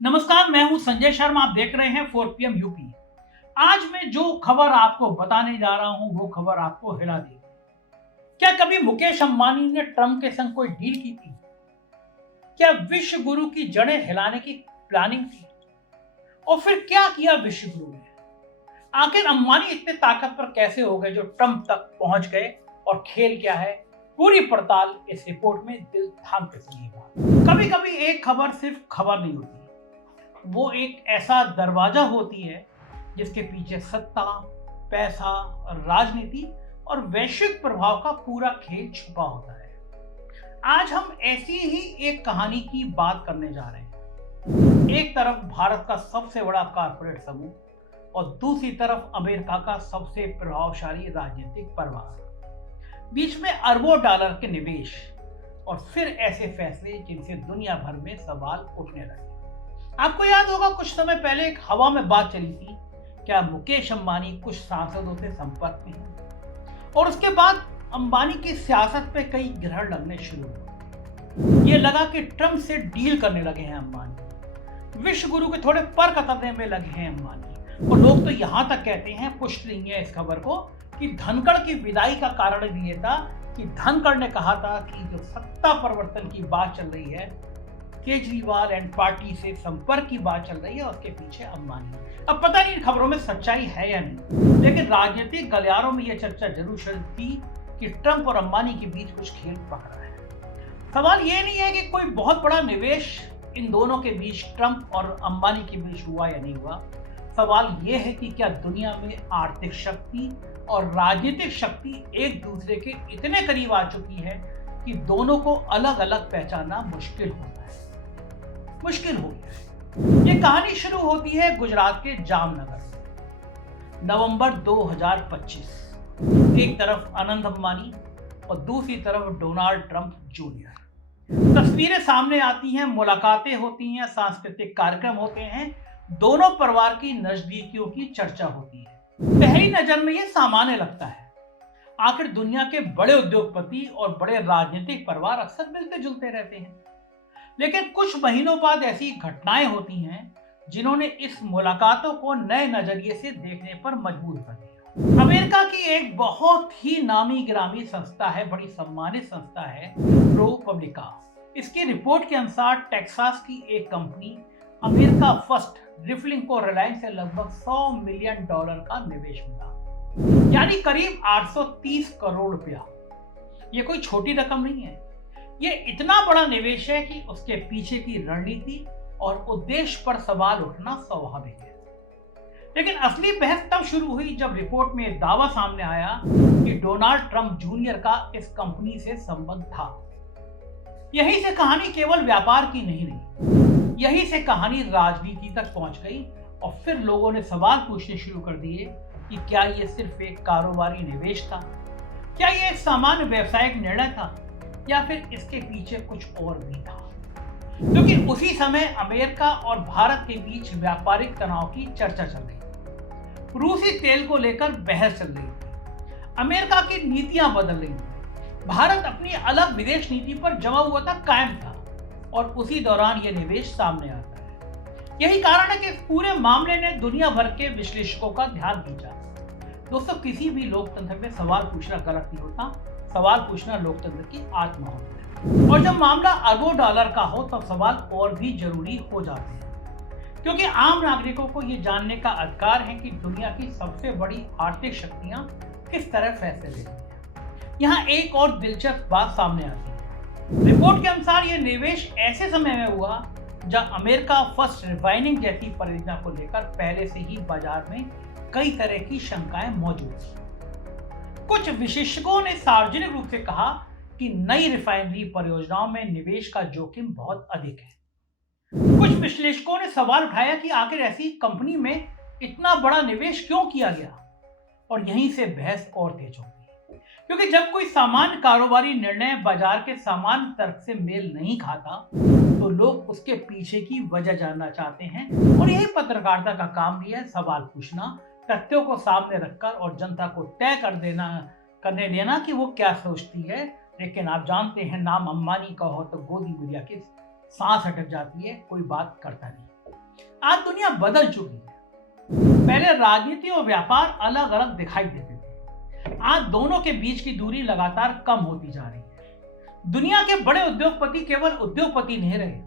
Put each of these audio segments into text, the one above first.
नमस्कार, मैं हूं संजय शर्मा। आप देख रहे हैं 4 PM यूपी। आज मैं जो खबर आपको बताने जा रहा हूं वो खबर आपको हिला देगी। क्या कभी मुकेश अंबानी ने ट्रंप के संग कोई डील की थी? क्या विश्व गुरु की जड़ें हिलाने की प्लानिंग थी? और फिर क्या किया विश्व गुरु ने? आखिर अंबानी इतने ताकतवर कैसे हो गए जो ट्रंप तक पहुंच गए? और खेल क्या है? पूरी पड़ताल इस रिपोर्ट में दिल थाम के सुनिएगा। कभी कभी एक खबर सिर्फ खबर नहीं होती, वो एक ऐसा दरवाजा होती है जिसके पीछे सत्ता, पैसा, राजनीति और वैश्विक प्रभाव का पूरा खेल छुपा होता है। आज हम ऐसी ही एक कहानी की बात करने जा रहे हैं। एक तरफ भारत का सबसे बड़ा कॉर्पोरेट समूह और दूसरी तरफ अमेरिका का सबसे प्रभावशाली राजनीतिक परिवार। बीच में अरबों डॉलर के निवेश और फिर ऐसे फैसले जिनसे दुनिया भर में सवाल उठने लगे। आपको याद होगा, कुछ समय पहले एक हवा में बात चली थी, क्या मुकेश अंबानी कुछ सांसदों से संपर्क में है? और उसके बाद अंबानी की सियासत पे कई ग्रहण लगने शुरू हुए। ये लगा कि ट्रंप से डील करने लगे हैं अंबानी, विश्व गुरु के थोड़े पर कतरने में लगे हैं अंबानी। और लोग तो यहां तक कहते हैं, पुष्टि नहीं है इस खबर को, कि धनखड़ की विदाई का कारण भी ये था कि धनखड़ ने कहा था कि जो सत्ता परिवर्तन की बात चल रही है, केजरीवाल एंड पार्टी से संपर्क की बात चल रही है, उसके पीछे अंबानी। अब पता नहीं इन खबरों में सच्चाई है या नहीं, लेकिन राजनीतिक गलियारों में यह चर्चा जरूर चल थी कि ट्रंप और अंबानी के बीच कुछ खेल पक रहा है। सवाल ये नहीं है कि कोई बहुत बड़ा निवेश इन दोनों के बीच, ट्रंप और अंबानी के बीच हुआ या नहीं हुआ। सवाल ये है कि क्या दुनिया में आर्थिक शक्ति और राजनीतिक शक्ति एक दूसरे के इतने करीब आ चुकी है कि दोनों को अलग अलग पहचानना मुश्किल हो गया है। ये कहानी शुरू होती है गुजरात के जामनगर से। नवंबर 2025। एक तरफ आनंद अंबानी और दूसरी तरफ डोनाल्ड ट्रंप जूनियर। तस्वीरें सामने आती हैं, मुलाकातें होती हैं, सांस्कृतिक कार्यक्रम होते हैं, दोनों परिवार की नजदीकियों की चर्चा होती है। पहली नजर में यह सामान्य लगता है। आखिर दुनिया के बड़े उद्योगपति और बड़े राजनीतिक परिवार अक्सर मिलते जुलते रहते हैं। लेकिन कुछ महीनों बाद ऐसी घटनाएं होती हैं जिन्होंने इस मुलाकातों को नए नजरिए से देखने पर मजबूर कर दिया। अमेरिका की एक बहुत ही नामी गिरामी संस्था है, बड़ी सम्मानित संस्था है, ProPublica। इसकी रिपोर्ट के अनुसार टेक्सास की एक कंपनी अमेरिका फर्स्ट रिफिलिंग को रिलायंस से लगभग $100 मिलियन का निवेश मिला, यानी करीब 830 करोड़ रुपया। ये कोई छोटी रकम नहीं है। ये इतना बड़ा निवेश है कि उसके पीछे की रणनीति और उद्देश्य पर सवाल उठना स्वाभाविक है। लेकिन असली बहस तब शुरू हुई जब रिपोर्ट में दावा सामने आया कि डोनाल्ड ट्रंप जूनियर का इस कंपनी से संबंध था। यहीं से कहानी केवल व्यापार की नहीं रही, यहीं से कहानी राजनीति तक पहुंच गई। और फिर लोगों ने सवाल पूछने शुरू कर दिए कि क्या यह सिर्फ एक कारोबारी निवेश था, क्या यह एक सामान्य व्यवसायिक निर्णय था, या फिर इसके पीछे कुछ और भी था। क्योंकि उसी समय अमेरिका और भारत के बीच व्यापारिक तनाव की चर्चा चल रही थी। रूसी तेल को लेकर बहस चल रही थी, अमेरिका की नीतियां बदल रही थी, भारत अपनी अलग विदेश नीति पर जमा हुआ था, कायम था। और उसी दौरान यह निवेश सामने आता है। यही कारण है कि पूरे मामले ने दुनिया भर के विश्लेषकों का ध्यान खींचा। दोस्तों, किसी भी लोकतंत्र में सवाल पूछना गलत नहीं होता, सवाल पूछना लोकतंत्र की आत्मा होती है। और जब मामला अरबों डॉलर का हो तब सवाल और भी जरूरी हो जाते हैं, क्योंकि आम नागरिकों को यह जानने का अधिकार है कि दुनिया की सबसे बड़ी आर्थिक शक्तियां किस तरह फैसले लेती हैं। यहाँ एक और दिलचस्प बात सामने आती है। रिपोर्ट के अनुसार यह निवेश ऐसे समय में हुआ जब अमेरिका फर्स्ट रिफाइनिंग जैसी परियोजना को लेकर पहले से ही बाजार में कई तरह की शंकाएं मौजूद थी। कुछ विशेषज्ञों ने सार्वजनिक रूप से कहा कि नई रिफाइनरी परियोजनाओं में निवेश का जोखिम बहुत अधिक है। कुछ विश्लेषकों ने सवाल उठाया कि आखिर ऐसी कंपनी में इतना बड़ा निवेश क्यों किया गया। और यहीं से बहस और तेज हो गई, क्योंकि जब कोई सामान्य कारोबारी निर्णय बाजार के सामान्य तर्क से मेल नहीं खाता तो लोग उसके पीछे की वजह जानना चाहते हैं। और यही पत्रकारिता का काम भी है, सवाल पूछना, तथ्यों को सामने रखकर और जनता को तय करने देना कि वो क्या सोचती है। लेकिन आप जानते हैं, नाम अंबानी का हो तो गोदी मीडिया की सांस अटक जाती है, कोई बात करता नहीं। आज दुनिया बदल चुकी है। पहले राजनीति और व्यापार अलग अलग दिखाई देते थे, आज दोनों के बीच की दूरी लगातार कम होती जा रही है। दुनिया के बड़े उद्योगपति केवल उद्योगपति नहीं रहे,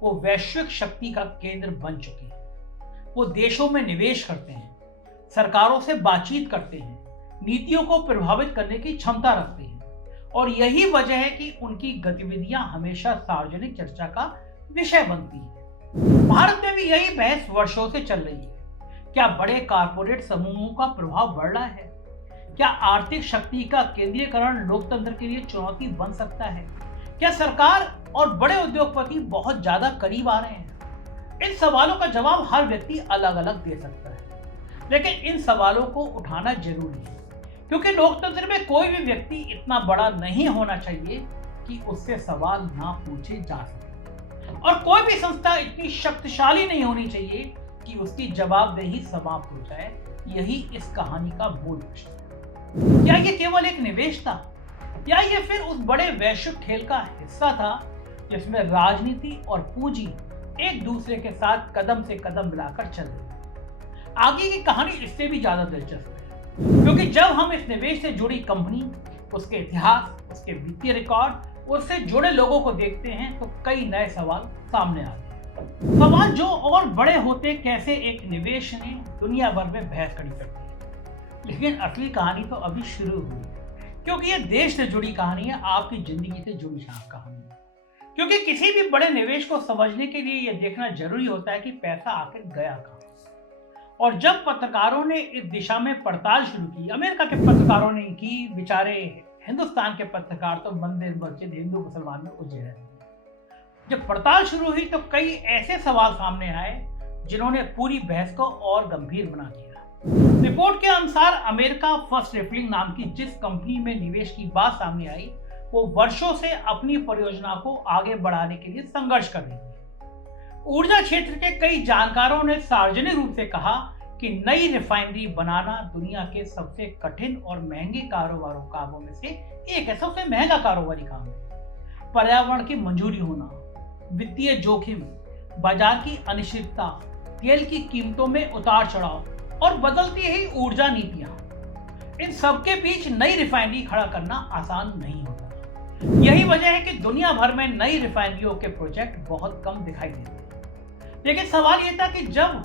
वो वैश्विक शक्ति का केंद्र बन चुके हैं। वो देशों में निवेश करते हैं, सरकारों से बातचीत करते हैं, नीतियों को प्रभावित करने की क्षमता रखते हैं, और यही वजह है कि उनकी गतिविधियां हमेशा सार्वजनिक चर्चा का विषय बनती है। भारत में भी यही बहस वर्षों से चल रही है। क्या बड़े कारपोरेट समूहों का प्रभाव बढ़ रहा है? क्या आर्थिक शक्ति का केंद्रीकरण लोकतंत्र के लिए चुनौती बन सकता है? क्या सरकार और बड़े उद्योगपति बहुत ज्यादा करीब आ रहे हैं? इन सवालों का जवाब हर व्यक्ति अलग अलग दे सकता है, लेकिन इन सवालों को उठाना जरूरी है, क्योंकि लोकतंत्र में कोई भी व्यक्ति इतना बड़ा नहीं होना चाहिए कि उससे सवाल ना पूछे जा सके, और कोई भी संस्था इतनी शक्तिशाली नहीं होनी चाहिए कि उसकी जवाबदेही समाप्त हो जाए। यही इस कहानी का मूल प्रश्न है। क्या ये केवल एक निवेश था, या ये फिर उस बड़े वैश्विक खेल का हिस्सा था जिसमें राजनीति और पूंजी एक दूसरे के साथ कदम से कदम मिलाकर चल रही है? आगे की कहानी इससे भी ज्यादा दिलचस्प है, क्योंकि जब हम इस निवेश से जुड़ी कंपनी, उसके इतिहास, उसके वित्तीय रिकॉर्ड, उससे जुड़े लोगों को देखते हैं तो कई नए सवाल सामने आते हैं। सवाल जो और बड़े होते कैसे एक निवेश ने दुनिया भर में बहस खड़ी कर दी। लेकिन असली कहानी तो अभी शुरू हुई है, क्योंकि ये देश से जुड़ी कहानी है, आपकी जिंदगी से जुड़ी कहानी है। क्योंकि किसी भी बड़े निवेश को समझने के लिए यह देखना जरूरी होता है कि पैसा आखिर गया कहां। और जब पत्रकारों ने इस दिशा में पड़ताल शुरू की, अमेरिका के पत्रकारों ने की, बेचारे हिंदुस्तान के पत्रकार तो मंदिर मस्जिद हिंदू मुसलमान में उलझे रहते। जब पड़ताल शुरू हुई तो कई ऐसे सवाल सामने आए जिन्होंने पूरी बहस को और गंभीर बना दिया। रिपोर्ट के अनुसार अमेरिका फर्स्ट रिफिलिंग नाम की जिस कंपनी में निवेश की बात सामने आई, वो वर्षों से अपनी परियोजना को आगे बढ़ाने के लिए संघर्ष कर रही थी। ऊर्जा क्षेत्र के कई जानकारों ने सार्वजनिक रूप से कहा कि नई रिफाइनरी बनाना दुनिया के सबसे कठिन और महंगे कामों में से एक है, सबसे महंगा कारोबारी काम है। पर्यावरण की मंजूरी होना, वित्तीय जोखिम, बाजार की अनिश्चितता, तेल की कीमतों में उतार चढ़ाव और बदलती हुई ऊर्जा नीतियां, इन सबके बीच नई रिफाइनरी खड़ा करना आसान नहीं होता। यही वजह है कि दुनिया भर में नई रिफाइनरियों के प्रोजेक्ट बहुत कम दिखाई देते हैं। लेकिन सवाल यह था कि जब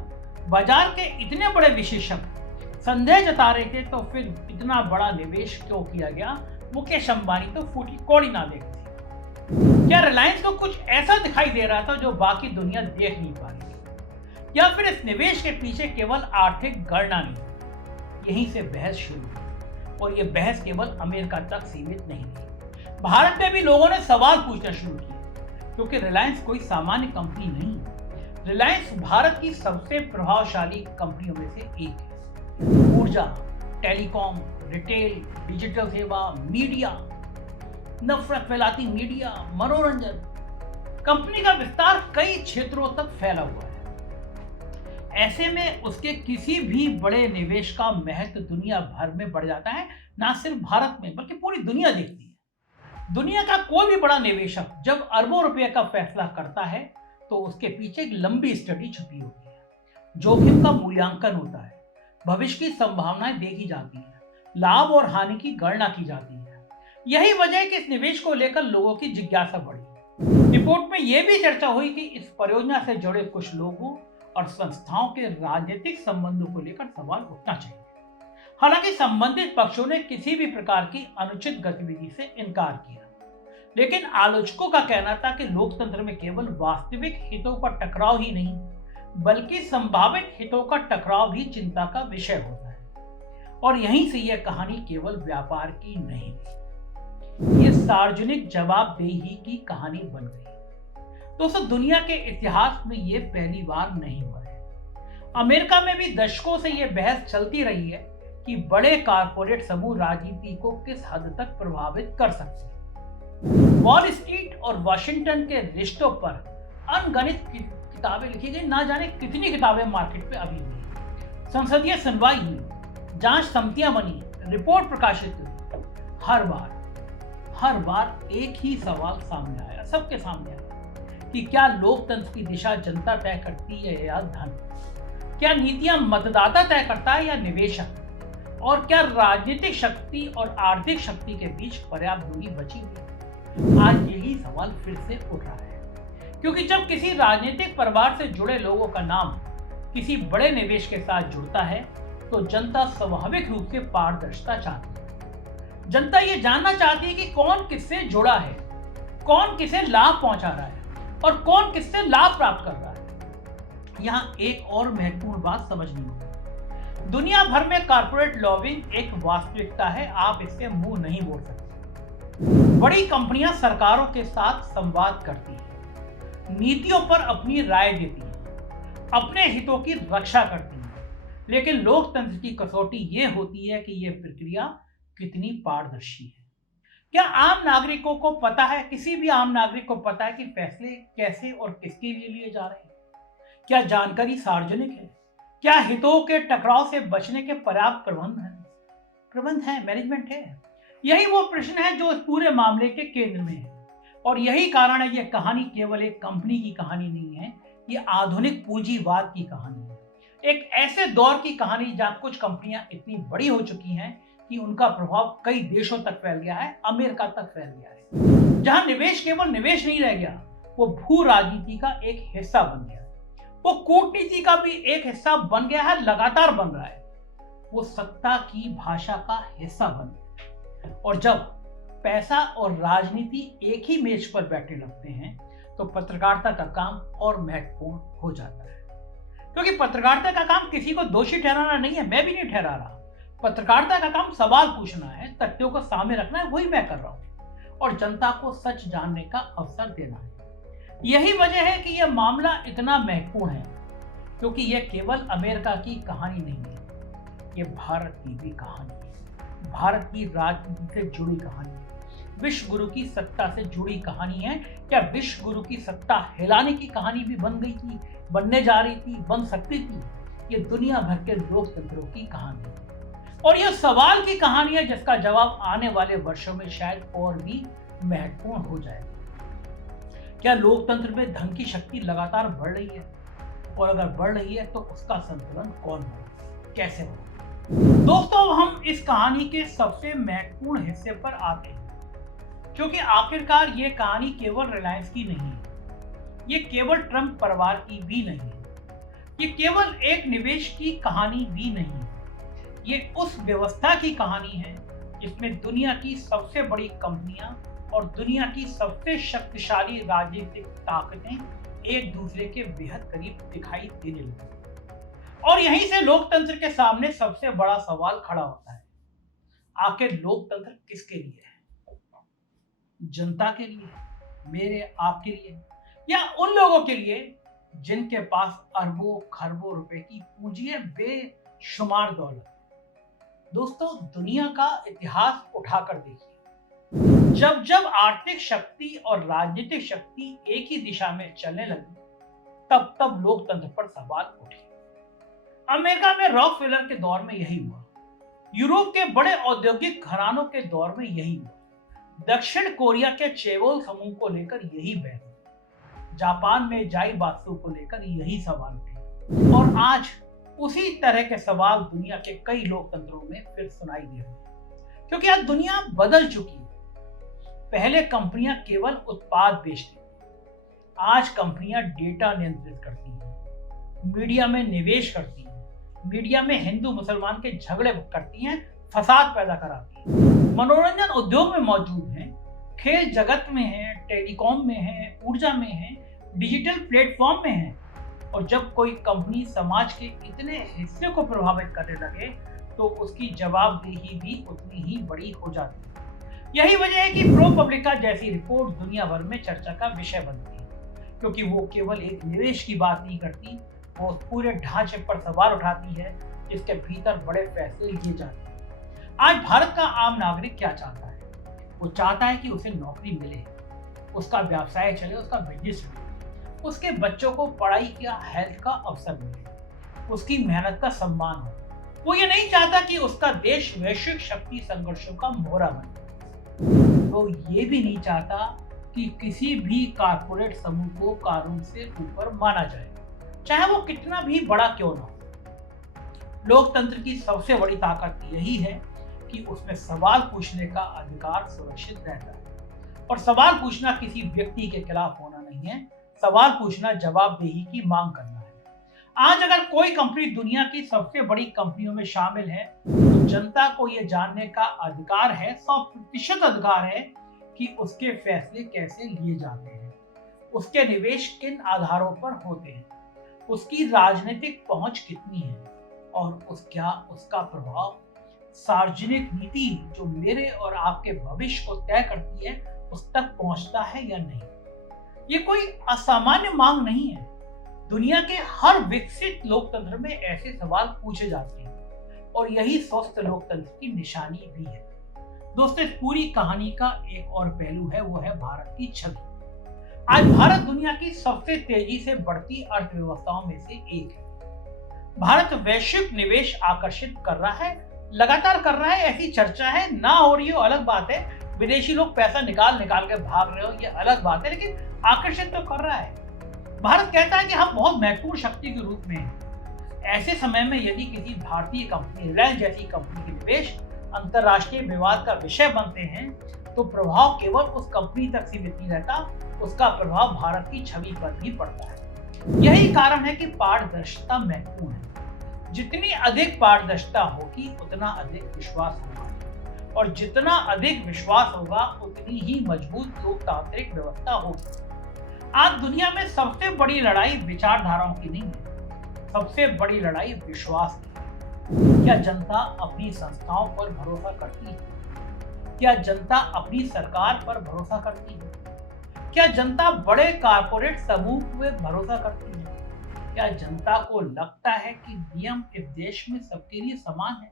बाजार के इतने बड़े विशेषज्ञ संदेह जता रहे थे, तो फिर इतना बड़ा निवेश क्यों किया गया? मुकेश अंबानी तो फूटी कौड़ी ना देखते। क्या रिलायंस को कुछ ऐसा दिखाई दे रहा था जो बाकी दुनिया देख नहीं पा रही थी, या फिर इस निवेश के पीछे केवल आर्थिक गणना नहीं? यहीं से बहस शुरू हुई, और यह बहस केवल अमेरिका तक सीमित नहीं थी। भारत में भी लोगों ने सवाल पूछना शुरू किए, क्योंकि रिलायंस कोई सामान्य कंपनी नहीं है। रिलायंस भारत की सबसे प्रभावशाली कंपनियों में से एक है। ऊर्जा, टेलीकॉम, रिटेल, डिजिटल सेवा, मीडिया, नफरत फैलाती मीडिया, मनोरंजन, कंपनी का विस्तार कई क्षेत्रों तक फैला हुआ है। ऐसे में उसके किसी भी बड़े निवेश का महत्व दुनिया भर में बढ़ जाता है, ना सिर्फ भारत में बल्कि पूरी दुनिया देखती है। दुनिया का कोई भी बड़ा निवेशक जब अरबों रुपए का फैसला करता है, तो उसके पीछे एक लंबी स्टडी छुपी होती है, जोखिम का मूल्यांकन होता है, भविष्य की संभावनाएं देखी जाती है, लाभ और हानि की गणना की जाती है। यही वजह है कि इस निवेश को लेकर लोगों की जिज्ञासा बढ़ी। रिपोर्ट में यह भी चर्चा हुई कि इस परियोजना से जुड़े कुछ लोगों और संस्थाओं के राजनीतिक संबंधों को लेकर सवाल उठना चाहिए। हालांकि संबंधित पक्षों ने किसी भी प्रकार की अनुचित गतिविधि से इनकार किया, लेकिन आलोचकों का कहना था कि लोकतंत्र में केवल वास्तविक हितों का टकराव ही नहीं, बल्कि संभावित हितों का टकराव भी चिंता का विषय होता है। और यहीं से यह कहानी केवल व्यापार की नहीं, ये सार्वजनिक जवाबदेही की कहानी बन गई। दोस्तों, दुनिया के इतिहास में ये पहली बार नहीं हुआ है। अमेरिका में भी दशकों से यह बहस चलती रही है कि बड़े कारपोरेट समूह राजनीति को किस हद तक प्रभावित कर सकते हैं। वॉल स्ट्रीट और वाशिंगटन के रिश्तों पर अनगिनत किताबें लिखी गई, ना जाने कितनी किताबें मार्केट पे अभी हुई, संसदीय सुनवाई हुई, जांच समितियां बनी, रिपोर्ट प्रकाशित हुई। हर बार एक ही सवाल सामने आया, सबके सामने आया कि क्या लोकतंत्र की दिशा जनता तय करती है या धन? क्या नीतियां मतदाता तय करता है या निवेशक? और क्या राजनीतिक शक्ति और आर्थिक शक्ति के बीच पर्याप्त दूरी बची हुई? आज यही सवाल फिर से उठ रहा है, क्योंकि जब किसी राजनीतिक परिवार से जुड़े लोगों का नाम किसी बड़े निवेश के साथ जुड़ता है तो जनता स्वाभाविक रूप से पारदर्शिता चाहती है। जनता ये जानना चाहती है कि कौन किससे जुड़ा है, कौन किसे लाभ पहुंचा रहा है और कौन किससे लाभ प्राप्त कर रहा है। यहाँ एक और महत्वपूर्ण बात समझनी होगी। दुनिया भर में कॉर्पोरेट लॉबिंग एक वास्तविकता है, आप इससे मुंह नहीं मोड़ सकते। बड़ी कंपनियां सरकारों के साथ संवाद करती हैं, नीतियों पर अपनी राय देती हैं, अपने हितों की रक्षा करती हैं, लेकिन लोकतंत्र की कसौटी यह होती है कि यह प्रक्रिया कितनी पारदर्शी है। क्या आम नागरिकों को पता है, किसी भी आम नागरिक को पता है कि फैसले कैसे और किसके लिए लिए जा रहे हैं? क्या जानकारी सार्वजनिक है? क्या हितों के टकराव से बचने के पर्याप्त प्रबंध है, मैनेजमेंट है? यही वो प्रश्न है जो इस पूरे मामले के केंद्र में है। और यही कारण है, यह कहानी केवल एक कंपनी की कहानी नहीं है, ये आधुनिक पूंजीवाद की कहानी है। एक ऐसे दौर की कहानी जहां कुछ कंपनियां इतनी बड़ी हो चुकी हैं कि उनका प्रभाव कई देशों तक फैल गया है, अमेरिका तक फैल गया है। जहां निवेश केवल निवेश नहीं रह गया, वो भू राजनीति का एक हिस्सा बन गया, वो कूटनीति का भी एक हिस्सा बन गया है, लगातार बन रहा है, वो सत्ता की भाषा का हिस्सा बन गया। और जब पैसा और राजनीति एक ही मेज पर बैठे लगते हैं तो पत्रकारिता का काम और महत्वपूर्ण हो जाता है। क्योंकि पत्रकारिता का काम किसी को दोषी ठहराना नहीं है, मैं भी नहीं ठहरा रहा। पत्रकारिता का काम सवाल पूछना है, तथ्यों को सामने रखना है, वही मैं कर रहा हूं, और जनता को सच जानने का अवसर देना है। यही वजह है कि यह मामला इतना महत्वपूर्ण है, क्योंकि यह केवल अमेरिका की कहानी नहीं है, यह भारत की भी कहानी है, भारत की राजनीति से जुड़ी कहानी है, विश्व गुरु की सत्ता से जुड़ी कहानी है। क्या विश्व गुरु की सत्ता हिलाने की कहानी भी बन गई थी, बनने जा रही थी, बन सकती थी? ये दुनिया भर के लोकतंत्रों की कहानी है, और यह सवाल की कहानी है जिसका जवाब आने वाले वर्षों में शायद और भी महत्वपूर्ण हो जाएगा। क्या लोकतंत्र में धन की शक्ति लगातार बढ़ रही है? और अगर बढ़ रही है तो उसका संतुलन कौन होगा, कैसे होगा? दोस्तों, हम इस कहानी के सबसे महत्वपूर्ण हिस्से पर आते हैं, क्योंकि आखिरकार ये कहानी केवल रिलायंस की नहीं है, ये केवल ट्रंप परिवार की भी नहीं है, ये केवल एक निवेश की कहानी भी नहीं है, ये उस व्यवस्था की कहानी है जिसमें दुनिया की सबसे बड़ी कंपनियां और दुनिया की सबसे शक्तिशाली राजनीतिक ताकतें एक दूसरे के बेहद करीब दिखाई देने लगी। और यहीं से लोकतंत्र के सामने सबसे बड़ा सवाल खड़ा होता है, आखिर लोकतंत्र किसके लिए है? जनता के लिए, मेरे आपके लिए, या उन लोगों के लिए जिनके पास अरबों खरबों रुपए की पूंजी है, बेशुमार दौलत? दोस्तों, दुनिया का इतिहास उठाकर देखिए, जब जब आर्थिक शक्ति और राजनीतिक शक्ति एक ही दिशा में चलने लगी, तब तब लोकतंत्र पर सवाल उठे। अमेरिका में रॉकफेलर के दौर में यही हुआ, यूरोप के बड़े औद्योगिक घरानों के दौर में यही हुआ, दक्षिण कोरिया के चेवोल समूह को लेकर यही बहस, जापान में जाई बात्सु को लेकर यही सवाल थे, और आज उसी तरह के सवाल दुनिया के कई लोकतंत्रों में फिर सुनाई दे रहे हैं। क्योंकि आज दुनिया बदल चुकी है। पहले कंपनियां केवल उत्पाद बेचती थी, आज कंपनियां डेटा नियंत्रित करती हैं, मीडिया में निवेश करती हैं, मीडिया में हिंदू मुसलमान के झगड़े करती हैं, फसाद पैदा कराती हैं, मनोरंजन उद्योग में मौजूद हैं, खेल जगत में हैं, टेलीकॉम में हैं, ऊर्जा में हैं, डिजिटल प्लेटफॉर्म में हैं। और जब कोई कंपनी समाज के इतने हिस्से को प्रभावित करने लगे तो उसकी जवाबदेही भी उतनी ही बड़ी हो जाती है। यही वजह है कि ProPublica जैसी रिपोर्ट दुनिया भर में चर्चा का विषय बनती है, क्योंकि वो केवल एक निवेश की बात नहीं करती, वो पूरे ढांचे पर सवाल उठाती है जिसके भीतर बड़े फैसले लिए जाते हैं। आज भारत का आम नागरिक क्या चाहता है? वो चाहता है कि उसे नौकरी मिले, उसका व्यवसाय चले, उसका बिजनेस चले, उसके बच्चों को पढ़ाई का, हेल्थ का अवसर मिले, उसकी मेहनत का सम्मान हो। वो ये नहीं चाहता कि उसका देश वैश्विक शक्ति संघर्षों का मोहरा बने। वो ये भी नहीं चाहता कि किसी भी कारपोरेट समूह को कानून से ऊपर माना जाए, चाहे वो कितना भी बड़ा क्यों ना हो। लोकतंत्र की सबसे बड़ी ताकत यही है कि उसमें सवाल पूछने का अधिकार सुरक्षित रहता है। और सवाल पूछना किसी व्यक्ति के खिलाफ होना नहीं है, सवाल पूछना जवाबदेही की मांग करना है। आज अगर कोई कंपनी दुनिया की सबसे बड़ी कंपनियों में शामिल है तो जनता को यह जानने का अधिकार है, 100% अधिकार है कि उसके फैसले कैसे लिए जाते हैं, उसके निवेश किन आधारों पर होते हैं, उसकी राजनीतिक पहुंच कितनी है और उसका प्रभाव सार्वजनिक नीति जो मेरे और आपके भविष्य को तय करती है उस तक पहुंचता है या नहीं। ये कोई असामान्य मांग नहीं है। दुनिया के हर विकसित लोकतंत्र में ऐसे सवाल पूछे जाते हैं और यही स्वस्थ लोकतंत्र की निशानी भी है। दोस्तों, इस पूरी कहानी का एक और पहलू है, वो है भारत की छवि। आज भारत दुनिया की सबसे तेजी से बढ़ती अर्थव्यवस्थाओं में से एक है। भारत वैश्विक निवेश आकर्षित कर रहा है, लगातार कर रहा है। ऐसी चर्चा है, ना हो रही हो अलग बात है, विदेशी लोग पैसा निकाल के भाग रहे हो ये अलग बात है, लेकिन आकर्षित तो कर रहा है। भारत कहता है कि हम बहुत महत्वपूर्ण शक्ति के रूप में हैं। ऐसे समय में यदि किसी भारतीय कंपनी, रिलायंस जैसी कंपनी के निवेश अंतरराष्ट्रीय विवाद का विषय बनते हैं तो प्रभाव केवल उस कंपनी तक सीमित नहीं रहता, उसका प्रभाव भारत की छवि पर भी पड़ता है। यही कारण है कि पारदर्शिता महत्वपूर्ण है। जितनी अधिक पारदर्शिता होगी उतना अधिक विश्वास होगा, और जितना अधिक विश्वास होगा उतनी ही मजबूत लोकतांत्रिक व्यवस्था होगी। आज दुनिया में सबसे बड़ी लड़ाई विचारधाराओं की नहीं है, सबसे बड़ी लड़ाई विश्वास की है। क्या जनता अपनी संस्थाओं पर भरोसा करती है? क्या जनता अपनी सरकार पर भरोसा करती है? क्या जनता बड़े कारपोरेट समूह में भरोसा करती है? क्या जनता को लगता है कि नियम इस देश में सबके लिए समान है?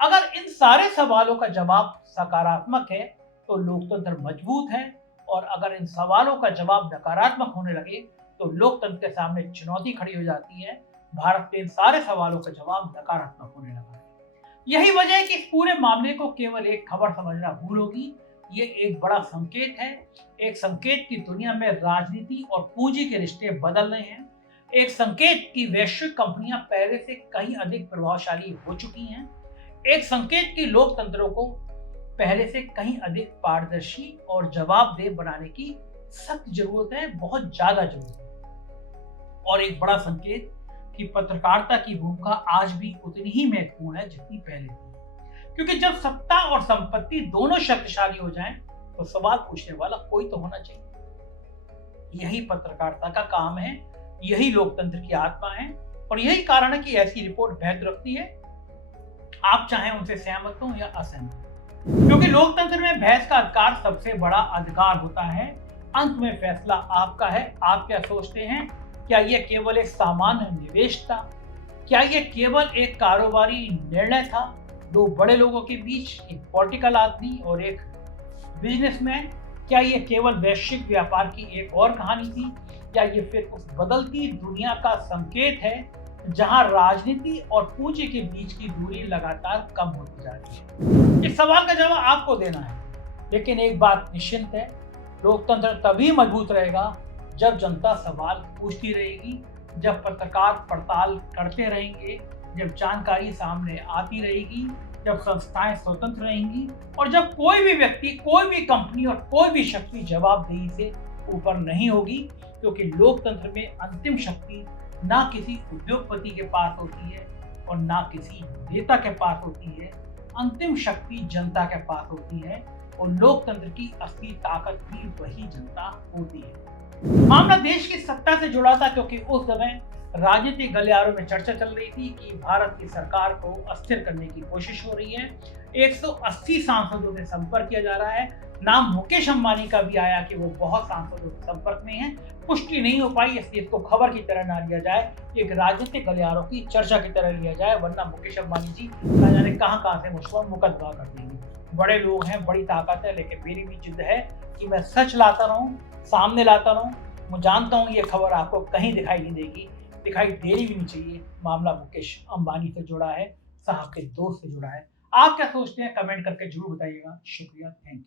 अगर इन सारे सवालों का जवाब सकारात्मक है तो लोकतंत्र मजबूत है, और अगर इन सवालों का जवाब नकारात्मक होने लगे तो लोकतंत्र के सामने चुनौती खड़ी हो जाती है। भारत के इन सारे सवालों का जवाब नकारात्मक होने लगा है। यही वजह है कि इस पूरे मामले को केवल एक खबर समझना भूल होगी। ये एक बड़ा संकेत है, एक संकेत की दुनिया में राजनीति और पूंजी के रिश्ते बदल रहे हैं, एक संकेत की वैश्विक कंपनियां पहले से कहीं अधिक प्रभावशाली हो चुकी हैं, एक संकेत की लोकतंत्रों को पहले से कहीं अधिक पारदर्शी और जवाबदेह बनाने की सख्त जरूरत है, बहुत ज्यादा जरूरत है। और एक बड़ा संकेत कि पत्रकारिता की भूमिका आज भी उतनी ही महत्वपूर्ण है जितनी पहले थी, क्योंकि जब सत्ता और संपत्ति दोनों शक्तिशाली हो जाएं तो सवाल पूछने वाला कोई तो होना चाहिए। यही पत्रकारिता का काम है, यही लोकतंत्र की आत्मा है, और यही कारण है कि ऐसी रिपोर्ट महत्व रखती है, आप चाहे उनसे सहमत हो या असहमत। क्योंकि लोकतंत्र में बहस का अधिकार सबसे बड़ा अधिकार होता है। अंत में फैसला आपका है। आप क्या सोचते हैं? क्या यह केवल एक सामान्य निवेश था? क्या यह केवल एक कारोबारी निर्णय था दो बड़े लोगों के बीच, एक पॉलिटिकल आदमी और एक बिजनेसमैन? क्या यह केवल वैश्विक व्यापार की एक और कहानी थी, या ये फिर उस बदलती दुनिया का संकेत है जहां राजनीति और पूंजी के बीच की दूरी लगातार कम होती जा रही है? इस सवाल का जवाब आपको देना है, लेकिन एक बात निश्चित है, लोकतंत्र तभी मजबूत रहेगा जब जनता सवाल पूछती रहेगी, जब पत्रकार पड़ताल करते रहेंगे, जब जानकारी सामने आती रहेगी, जब संस्थाएं स्वतंत्र रहेंगी, और जब कोई भी व्यक्ति, कोई भी कंपनी और कोई भी शक्ति जवाबदेही से ऊपर नहीं होगी। क्योंकि लोकतंत्र में अंतिम शक्ति ना किसी उद्योगपति के पास होती है और ना किसी नेता के पास होती है, अंतिम शक्ति जनता के पास होती है, और लोकतंत्र की असली ताकत भी वही जनता होती है। मामला देश की सत्ता से जुड़ा था, क्योंकि उस समय राजनीतिक गलियारों में चर्चा चल रही थी कि भारत की सरकार को अस्थिर करने की कोशिश हो रही है। 180 सांसदों से संपर्क किया जा रहा है। नाम मुकेश अंबानी का भी आया कि वो बहुत सांसदों के संपर्क में हैं। पुष्टि नहीं हो पाई, इसलिए इसको खबर की तरह ना लिया जाए, एक राजनीतिक गलियारों की चर्चा की तरह लिया जाए, वरना मुकेश अंबानी जी ना जाने कहां से मुझ पर मुकदमा कर देंगे। बड़े लोग हैं, बड़ी ताकत है, लेकिन मेरी भी जिद है कि मैं सच लाता रहूं, सामने लाता रहूं। मैं जानता हूं ये खबर आपको कहीं दिखाई नहीं देगी, दिखाई देनी भी नहीं चाहिए। मामला मुकेश अंबानी से जुड़ा है, साहब के दोस्त से जुड़ा है। आप क्या सोचते हैं? कमेंट करके जरूर बताइएगा। शुक्रिया, थैंक यू।